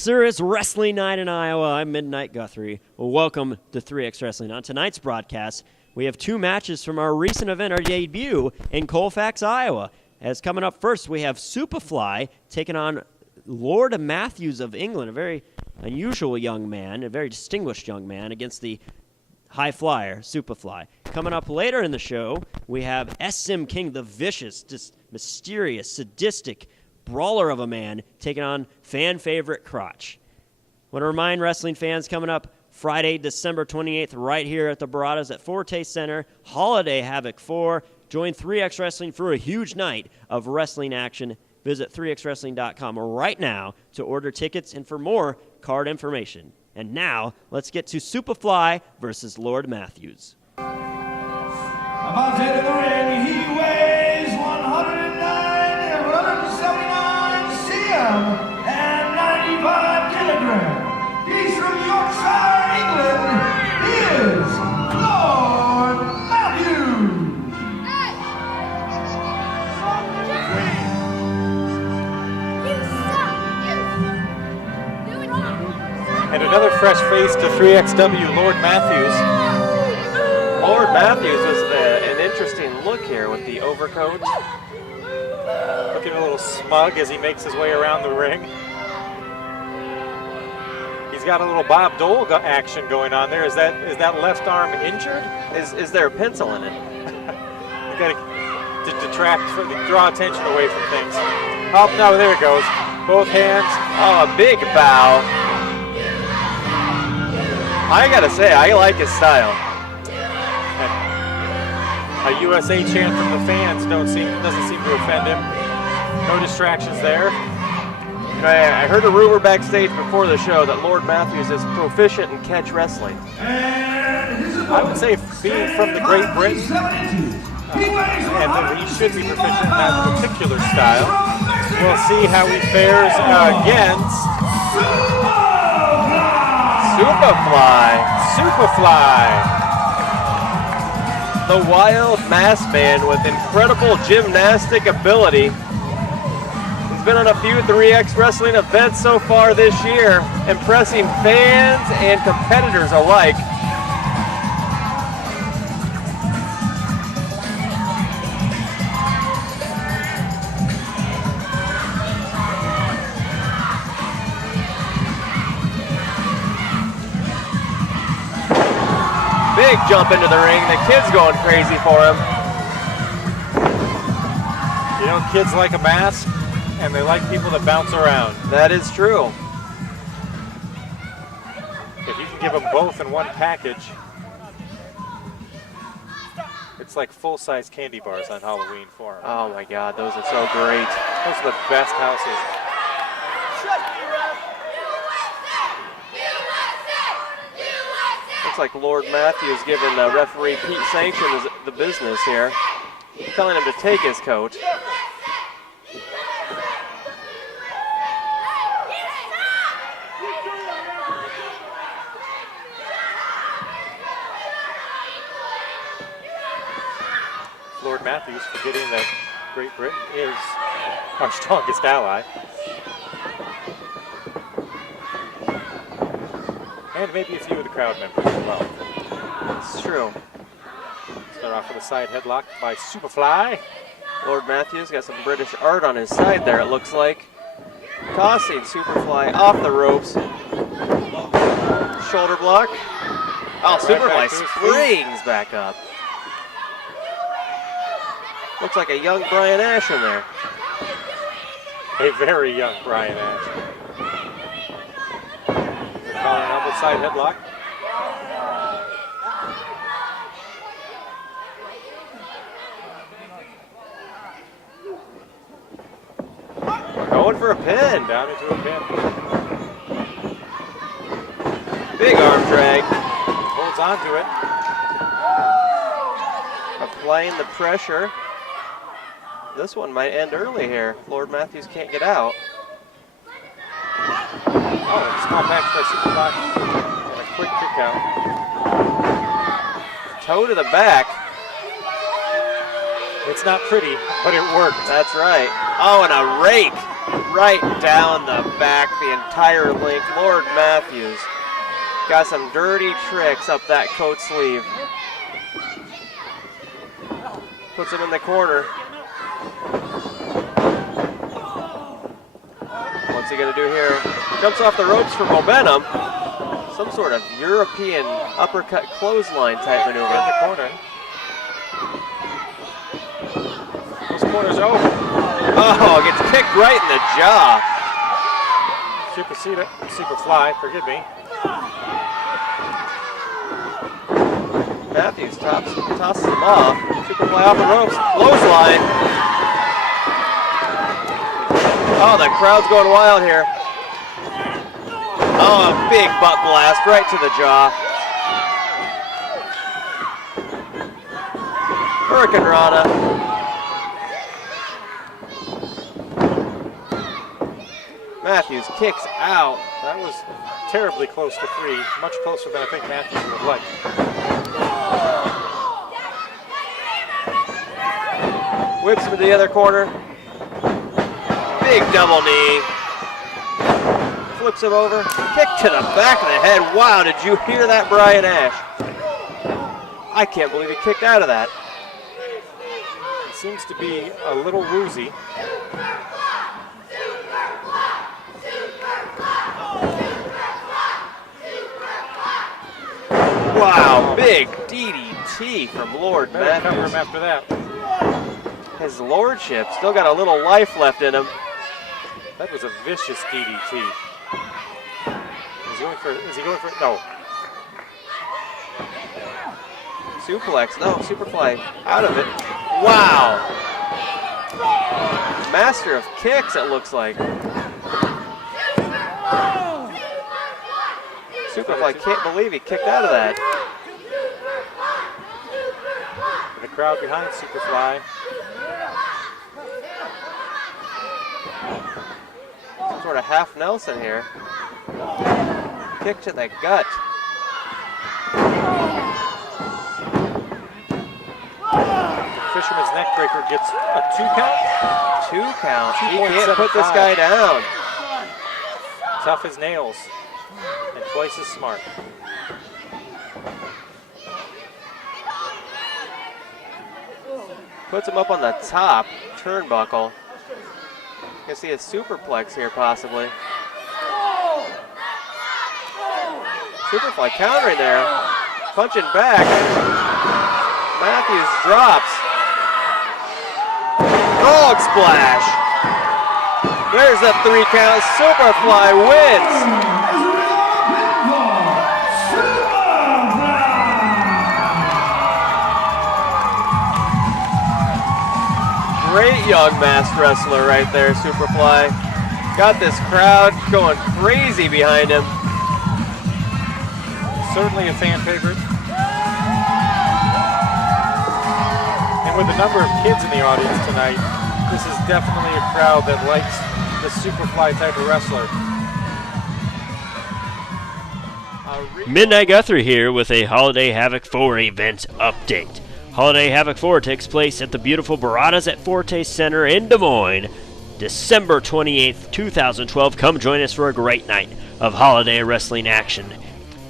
sir, it's Wrestling Night in Iowa. I'm Midnight Guthrie. Well, welcome to 3X Wrestling. On tonight's broadcast, we have two matches from our recent event, our debut in Colfax, Iowa. As coming up first, we have Superfly taking on Lord Matthews of England, a very unusual young man, a very distinguished young man, against the high flyer, Superfly. Coming up later in the show, we have SM King, the vicious, just mysterious, sadistic brawler of a man, taking on fan favorite Crotch. Want to remind wrestling fans, coming up Friday, December 28th, right here at the Baradas at Forte Center, Holiday Havoc 4. Join 3X Wrestling for a huge night of wrestling action. Visit 3xwrestling.com right now to order tickets and for more card information. And now, let's get to Superfly versus Lord Matthews. About to enter the ring, he weighs 179 cm and 95 kilograms. He's from Yorkshire, England. He is Lord Matthews. And another fresh face to 3XW, Lord Matthews. Lord Matthews was an interesting look here with the overcoat. Looking a little smug as he makes his way around the ring. He's got a little Bob Dole action going on there. Is that left arm injured? Is there a pencil in it? You got to detract, draw attention away from things. Oh, no, there it goes. Both hands. Oh, a big bow. I gotta say, I like his style. A USA chant from the fans doesn't seem to offend him. No distractions there. I heard a rumor backstage before the show that Lord Matthews is proficient in catch wrestling. I would say being from the Great Britain, and that he should be proficient in that particular style. We'll see how he fares against Superfly. The wild mass man with incredible gymnastic ability. He's been on a few 3X Wrestling events so far this year, impressing fans and competitors alike. Big jump into the ring. The kid's going crazy for him. You know, kids like a mask, and they like people that bounce around. That is true. If you can give them both in one package, it's like full-size candy bars on Halloween for them. Oh my God, those are so great. Those are the best houses. Looks like Lord Matthews giving referee Pete Sanctions the business here, telling him to take his coat. Lord Matthews forgetting that Great Britain is our strongest ally. And maybe a few of the crowd members as well. It's true. Start off with a side headlock by Superfly. Lord Matthews got some British art on his side there, it looks like. Tossing Superfly off the ropes. Shoulder block. Oh, Superfly springs back up. Looks like a young Brian Ash in there. A very young Brian Ash. Calling an elbow side headlock. Going for a pin. Down into a pin. Big arm drag. Holds on to it. Applying the pressure. This one might end early here. Lord Matthews can't get out. Oh, small package by Superfly. And a quick kick out. Toe to the back. It's not pretty, but it worked. That's right. Oh, and a rake. right down the back, the entire length. Lord Matthews got some dirty tricks up that coat sleeve. Puts him in the corner. What's he gonna do here? Jumps off the ropes for momentum. Some sort of European uppercut clothesline type maneuver. In the corner. This corner's over. Oh, gets kicked right in the jaw. Superfly, forgive me. Matthews tosses him off. Superfly off the ropes. Clothesline. Oh, the crowd's going wild here. Oh, a big butt blast right to the jaw. Hurricane Rana. Matthews kicks out. That was terribly close to 3. Much closer than I think Matthews would like. Whips him to the other corner. Big double knee. Flips him over. Kick to the back of the head. Wow, did you hear that, Brian Ash? I can't believe he kicked out of that. He seems to be a little woozy. Wow, big DDT from Lord Better cover Matthews. him after that. His lordship still got a little life left in him. That was a vicious DDT. Is he going for, no. Suplex, no, Superfly out of it. Wow. Master of kicks, it looks like. Superfly can't believe he kicked out of that. The crowd behind Superfly. Some sort of half Nelson here. Kick to the gut. Fisherman's neckbreaker gets a 2 count. 2 count. He can't put this guy down. Tough as nails. And twice as smart. Puts him up on the top turnbuckle. You can see a superplex here possibly. Superfly countering there. Punching back. Matthews drops. Dog splash. There's a 3 count. Superfly wins. Great young masked wrestler right there, Superfly. Got this crowd going crazy behind him. Certainly a fan favorite. And with the number of kids in the audience tonight, this is definitely a crowd that likes the Superfly type of wrestler. Midnight Guthrie here with a Holiday Havoc 4 event update. Holiday Havoc 4 takes place at the beautiful Baradas at Forte Center in Des Moines, December 28th, 2012. Come join us for a great night of holiday wrestling action.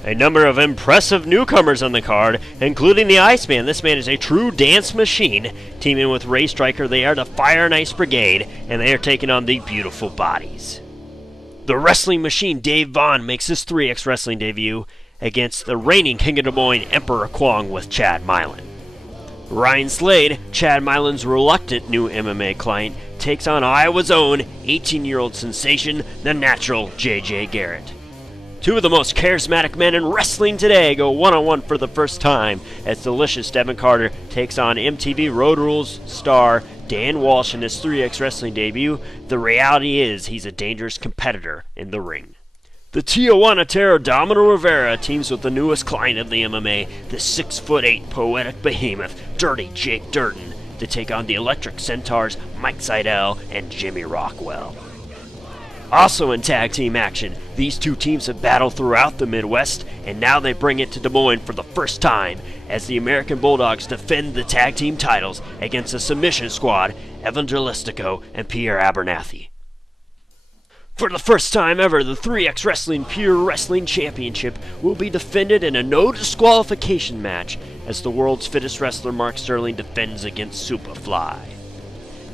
A number of impressive newcomers on the card, including the Iceman. This man is a true dance machine. Teaming with Ray Stryker, they are the Fire and Ice Brigade, and they are taking on the Beautiful Bodies. The Wrestling Machine Dave Vaughn makes his 3X Wrestling debut against the reigning King of Des Moines, Emperor Kwong, with Chad Milan. Ryan Slade, Chad Milan's reluctant new MMA client, takes on Iowa's own 18-year-old sensation, the Natural J.J. Garrett. Two of the most charismatic men in wrestling today go one-on-one for the first time as Delicious Devin Carter takes on MTV Road Rules star Dan Walsh in his 3X Wrestling debut. The reality is he's a dangerous competitor in the ring. The Tijuana Terror Domino Rivera teams with the newest client of the MMA, the 6'8" poetic behemoth, Dirty Jake Durden, to take on the Electric Centaurs, Mike Seidel and Jimmy Rockwell. Also in tag team action, these two teams have battled throughout the Midwest, and now they bring it to Des Moines for the first time as the American Bulldogs defend the tag team titles against the Submission Squad, Evan Dralistico and Pierre Abernathy. For the first time ever, the 3X Wrestling Pure Wrestling Championship will be defended in a no disqualification match as the world's fittest wrestler Mark Sterling defends against Superfly.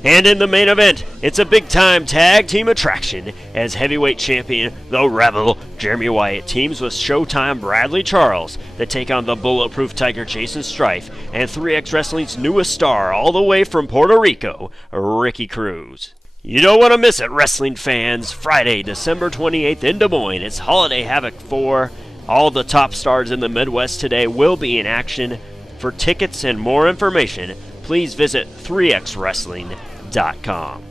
And in the main event, it's a big-time tag team attraction as heavyweight champion, the Rebel, Jeremy Wyatt, teams with Showtime Bradley Charles to take on the Bulletproof Tiger Jason Strife and 3X Wrestling's newest star all the way from Puerto Rico, Ricky Cruz. You don't want to miss it, wrestling fans. Friday, December 28th in Des Moines, it's Holiday Havoc 4. All the top stars in the Midwest today will be in action. For tickets and more information, please visit 3xwrestling.com.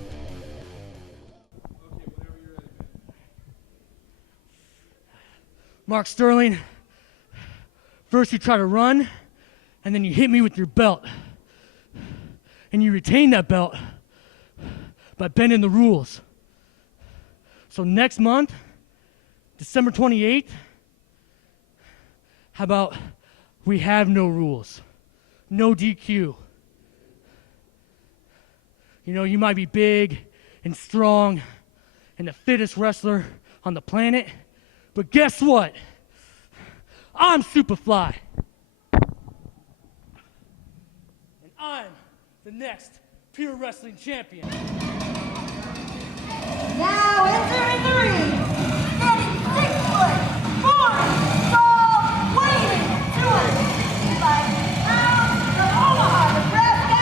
Mark Sterling, first you try to run, and then you hit me with your belt. And you retain that belt by bending the rules. So next month, December 28th, how about we have no rules, no DQ. You know, you might be big and strong and the fittest wrestler on the planet, but guess what? I'm Superfly. And I'm the next Pure Wrestling Champion. Now entering the ring, standing 6 foot 4 tall, weighing 265 pounds, from Omaha, Nebraska,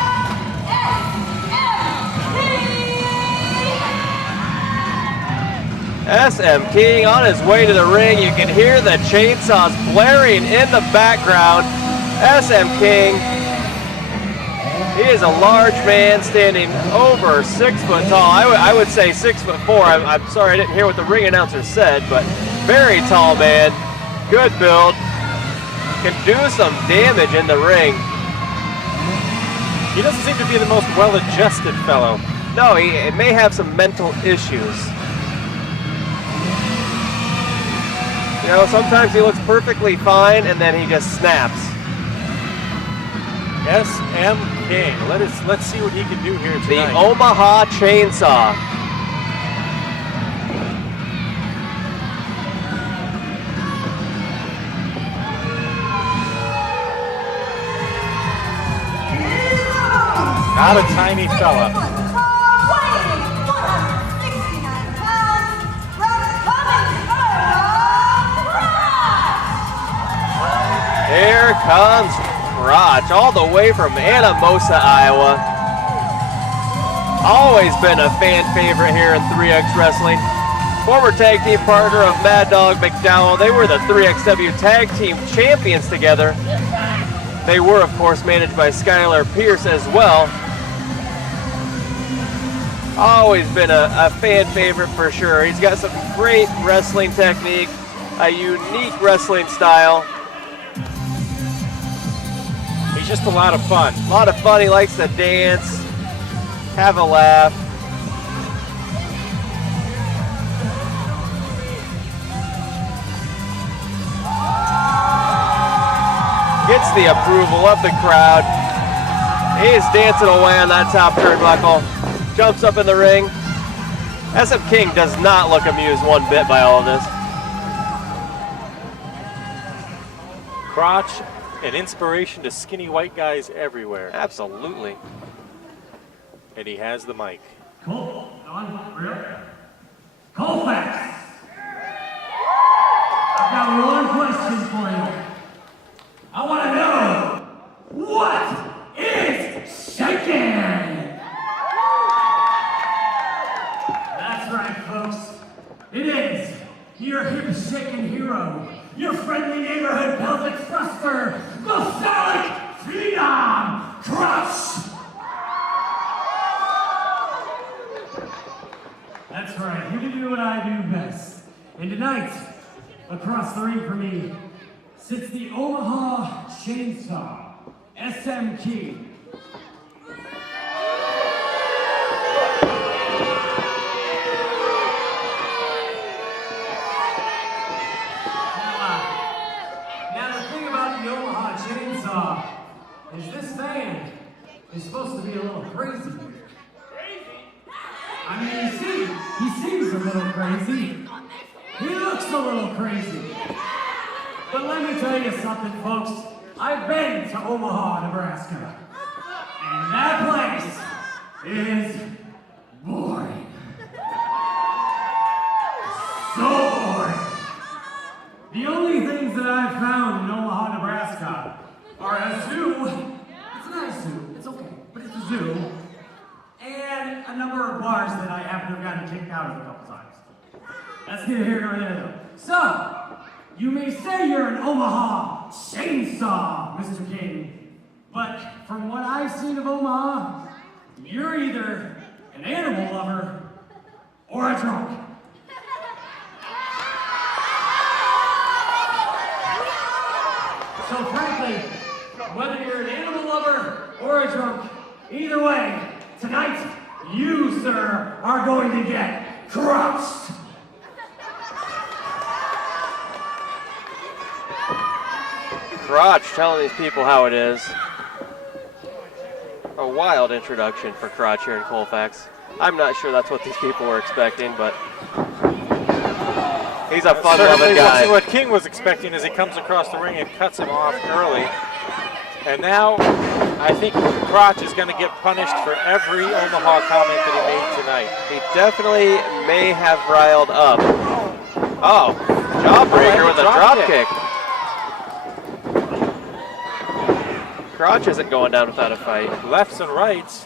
SM King on his way to the ring. You can hear the chainsaws blaring in the background. SM King. He is a large man standing over 6 foot tall. I would say 6'4". I'm sorry I didn't hear what the ring announcer said, but very tall man. Good build. Can do some damage in the ring. He doesn't seem to be the most well-adjusted fellow. No, he may have some mental issues. You know, sometimes he looks perfectly fine and then he just snaps. SM King. Let's see what he can do here tonight. The Omaha Chainsaw. Not a tiny fella. weighing 169 pounds, from Cummins, Florida, Here comes Crotch, all the way from Anamosa, Iowa. Always been a fan favorite here in 3X Wrestling. Former tag team partner of Mad Dog McDowell. They were the 3XW tag team champions together. They were, of course, managed by Skylar Pierce as well. Always been a fan favorite for sure. He's got some great wrestling technique, a unique wrestling style. He's just a lot of fun. A lot of fun. He likes to dance, have a laugh. Gets the approval of the crowd. He's dancing away on that top turnbuckle. Jumps up in the ring. SM King does not look amused one bit by all of this. Crotch, an inspiration to skinny white guys everywhere. Absolutely. And he has the mic. Cool. Colfax. I've got one question for you. I want to know, what is shaking? That's right, folks. It is your hip-shaking hero, your friendly neighborhood pelvic thruster, the Phallic Phenom, Crotch. That's right, you can do what I do best. And tonight, across the ring for me, sits the Omaha Chainsaw, SM King. Now the thing about the Omaha Chainsaw is this band is supposed to be a little crazy here. Crazy? I mean, he seems a little crazy. He looks a little crazy. But let me tell you something, folks. I've been to Omaha, Nebraska. And that place is boring. So boring. The only things that I've found in Omaha, Nebraska are a zoo. It's a nice zoo. It's okay, but it's a zoo. And a number of bars that I happen to have gotten kicked out of a couple times. That's neither here nor there, though. So, you may say you're an Omaha chainsaw, Mr. King, but from what I've seen of Omaha, you're either an animal lover or a drunk. So frankly, whether you're an animal lover or a drunk, either way, tonight, you, sir, are going to get crushed. Crotch telling these people how it is. A wild introduction for Crotch here in Colfax. I'm not sure that's what these people were expecting, but he's a fun-loving guy. What King was expecting is he comes across the ring and cuts him off early. And now I think Crotch is going to get punished for every Omaha comment that he made tonight. He definitely may have riled up. Oh, jawbreaker with a drop kick. Crotch isn't going down without a fight. Lefts and rights.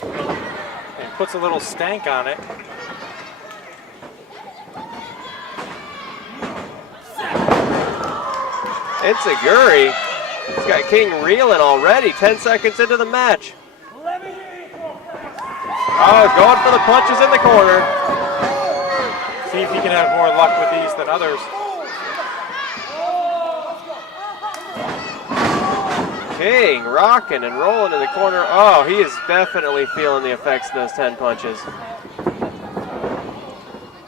And puts a little stank on it. It's a Guri. He's got King reeling already, 10 seconds into the match. Oh, going for the punches in the corner. See if he can have more luck with these than others. King rocking and rolling in the corner. Oh, he is definitely feeling the effects of those 10 punches.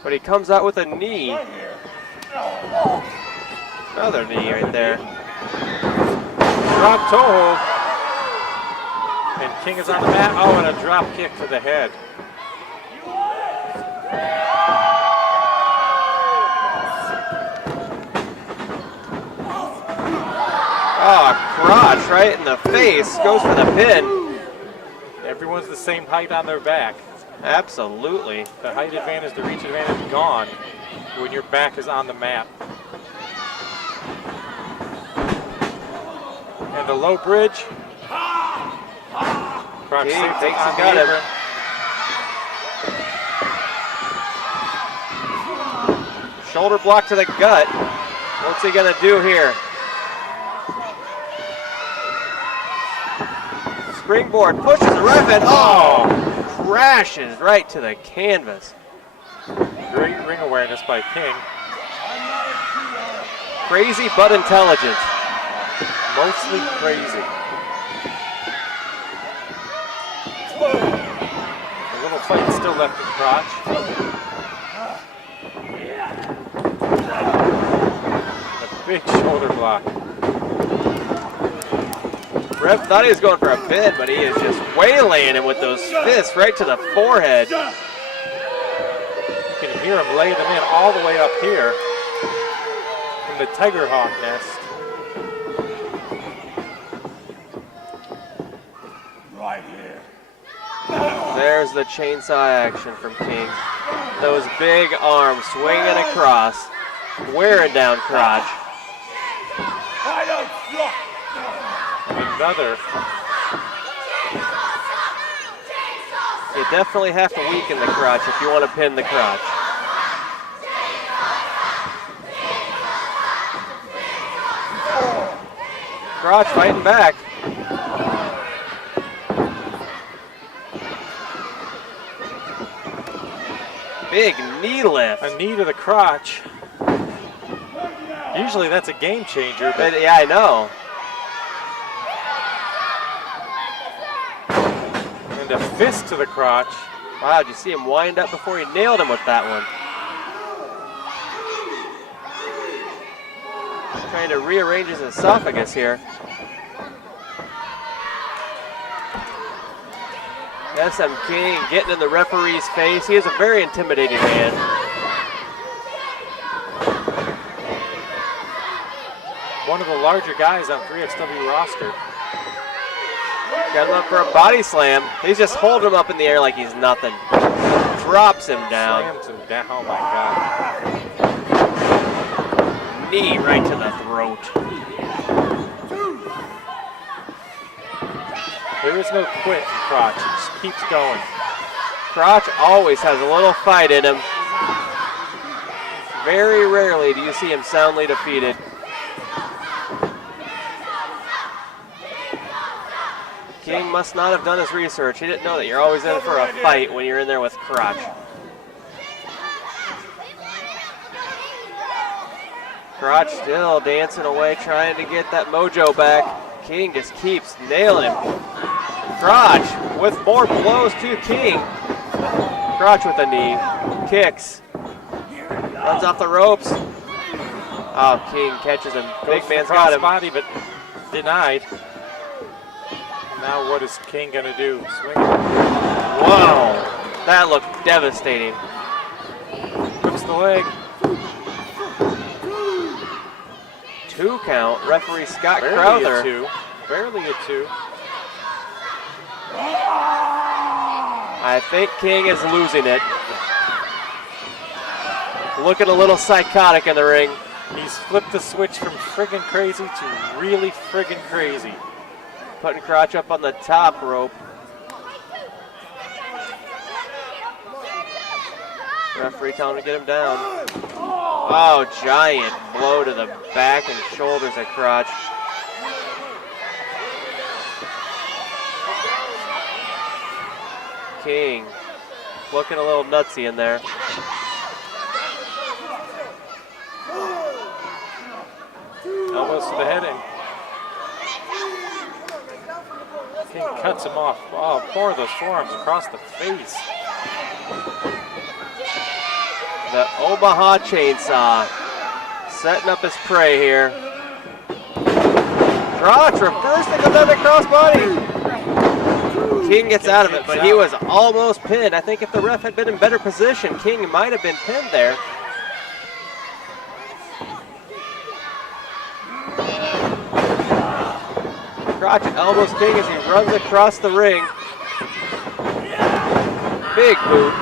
But he comes out with a knee. Another knee right there. Drop toe hold. And King is on the mat. Oh, and a drop kick to the head. Oh, Crotch right in the face. Goes for the pin. Everyone's the same height on their back. Absolutely. The height advantage, the reach advantage gone when your back is on the mat. And the low bridge. Crotch King takes thinks on he got the him. apron. Shoulder block to the gut. What's he gonna do here? Springboard pushes the ref and oh, crashes right to the canvas. Great ring awareness by King. Crazy but intelligent. Mostly crazy. A little fight still left in Crotch. A big shoulder block. Ref thought he was going for a pin, but he is just waylaying him with those fists right to the forehead. You can hear him lay them in all the way up here in the Tiger Hawk nest. Right here. There's the chainsaw action from King. Those big arms swinging across, wearing down Crotch. Another. You definitely have to weaken the Crotch if you want to pin the Crotch. Crotch fighting back. Big knee lift. A knee to the crotch. Usually that's a game changer, but Yeah, I know. and a fist to the crotch. Wow, did you see him wind up before he nailed him with that one? Trying to rearrange his esophagus here. SM King getting in the referee's face. He is a very intimidating man. One of the larger guys on 3XW roster. Got him up for a body slam. He's just holding him up in the air like he's nothing. Drops him down. Slams him down. Oh my God. Knee right to the throat. There is no quit in Crotch. He just keeps going. Crotch always has a little fight in him. Very rarely do you see him soundly defeated. King must not have done his research. He didn't know that you're always in for a fight when you're in there with Crotch. Crotch still dancing away, trying to get that mojo back. King just keeps nailing him. Crotch with more blows to King. Crotch with a knee. Kicks. Runs off the ropes. Oh, King catches him. Big man's got him. Body, but denied. Now what is King gonna do? Swing. Whoa, that looked devastating. Whips the leg. 2 count. Referee Scott Barely Crowther. a 2. Barely a 2. I think King is losing it. Looking a little psychotic in the ring. He's flipped the switch from friggin' crazy to really friggin' crazy. Putting Crotch up on the top rope. Referee telling him to get him down. Oh, giant blow to the back and shoulders of Crotch. King looking a little nutsy in there. Elbows to the head and King cuts him off. Oh, 4 of those forearms across the face. The Omaha Chainsaw setting up his prey here. Crotch reversing another crossbody. King gets out of it, but he was almost pinned. I think if the ref had been in better position, King might have been pinned there. Crotch elbows King as he runs across the ring. Big boot.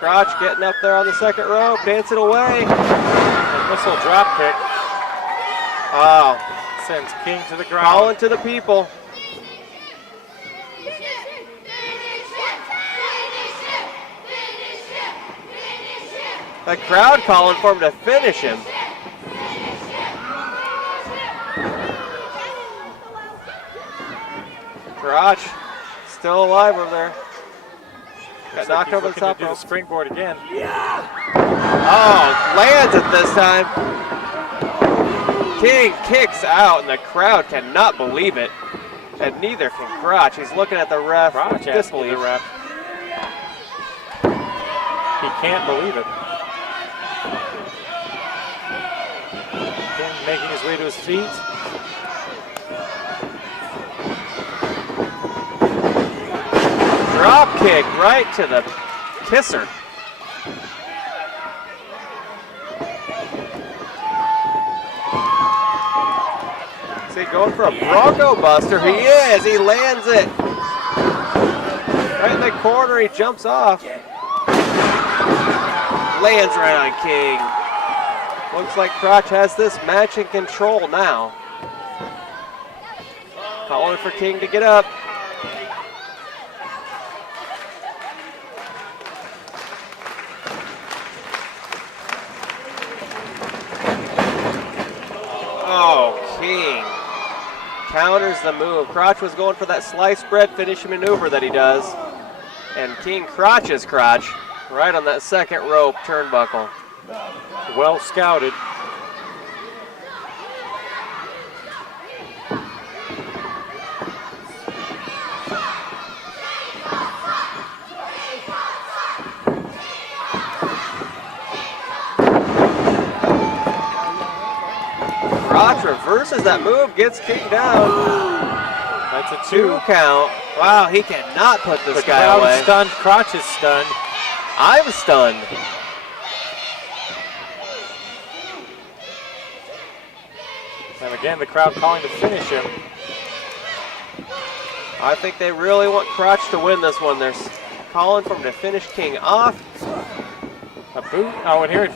Crotch getting up there on the second rope, dancing away. A missile drop kick Oh, sends King to the ground. calling to the people. The crowd calling for him to finish him. Crotch still alive over there. Got knocked over the top Do the rope. springboard again. Oh, lands it this time. King kicks out, and the crowd cannot believe it. And neither can Crotch. He's looking at the ref. Crotch asking Disbelief. the ref. He can't believe it. King making his way to his feet. Drop kick right to the kisser. Is he going for a Bronco Buster? He is. He lands it. Right in the corner. He jumps off. Lands right on King. Looks like Crotch has this match in control now. Calling for King to get up. Oh, King counters the move. Crotch was going for that sliced bread finishing maneuver that he does. And King crotches Crotch right on that second rope turnbuckle. Well scouted. Crotch reverses that move, gets King down. That's a 2 count. Wow, he cannot put this guy crowd away. is stunned. Crotch is stunned. I'm stunned. And again, the crowd calling to finish him. I think they really want Crotch to win this one. They're calling for him to finish King off. A boot. Oh, and here it.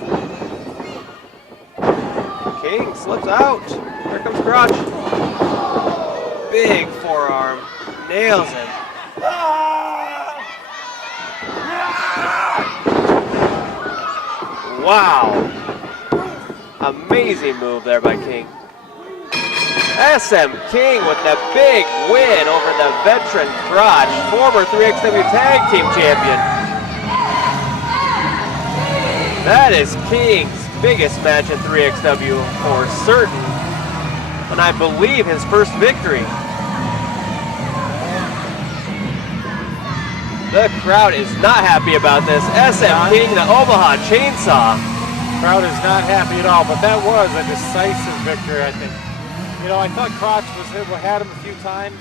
King slips out. Here comes Crotch. Big forearm. Nails him. Wow. Amazing move there by King. SM King with the big win over the veteran Crotch, former 3XW Tag Team Champion. That is King's biggest match in 3XW for certain, and I believe his first victory. The crowd is not happy about this. SM King, the Omaha Chainsaw. Crowd is not happy at all, but that was a decisive victory, I think. You know, I thought Crotch had him a few times.